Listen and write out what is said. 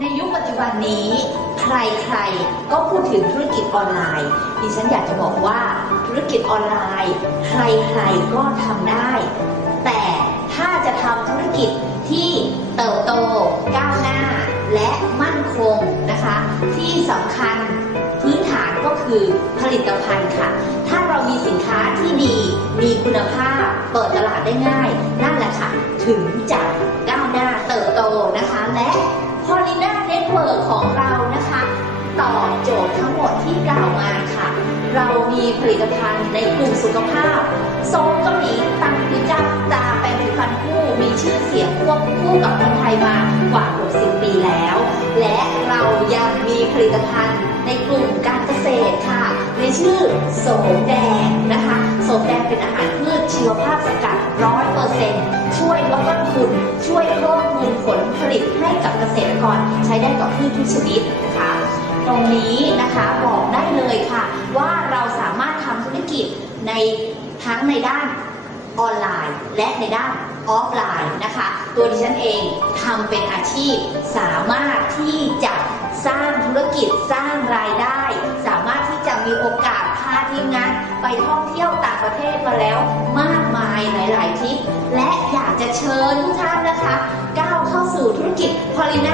ในยุคปัจจุบันนี้ ใครๆ ก็พูดถึงธุรกิจออนไลน์ ดิฉันอยากจะบอกว่าธุรกิจออนไลน์ ใครๆ ก็ทำได้ แต่ถ้าจะทำธุรกิจที่เติบโตก้าวหน้า และมั่นคงนะคะ ที่สำคัญพื้นฐานก็คือผลิตภัณฑ์ค่ะ ถ้าเรามีสินค้าที่ดี มีคุณภาพ เปิดตลาดได้ง่าย นั่นแหละค่ะ ถึงจะ วิร์ของเรานะคะ ตอบโจทย์ทั้งหมดที่กล่าวมาค่ะ เรามีผลิตภัณฑ์ในกลุ่มสุขภาพทรงเกาหลีตังกุจับตาแปรงผิวพรรณคู่มีชื่อเสียงควบคู่กับคนไทยมากว่า 60 ปีแล้ว และเรายังมีผลิตภัณฑ์ในกลุ่มการเกษตรค่ะ ในชื่อโสมแดงนะคะโสมแดงเป็นอาหารพืชชีวภาพสกัด ทุกชนิดนะคะ ตรงนี้นะคะบอกได้เลยค่ะ ว่าเราสามารถทำธุรกิจในทั้งในด้านออนไลน์ และในด้านออฟไลน์นะคะ ตัวดิฉันเองทำเป็นอาชีพ สามารถที่จะสร้างธุรกิจสร้างรายได้ สามารถที่จะมีโอกาสพาทีมงานไปท่องเที่ยวต่างประเทศมาแล้วมากมายหลาย ๆ ทิปและอยากจะเชิญทุกท่านนะคะ ก้าวเข้าสู่ธุรกิจพอลิน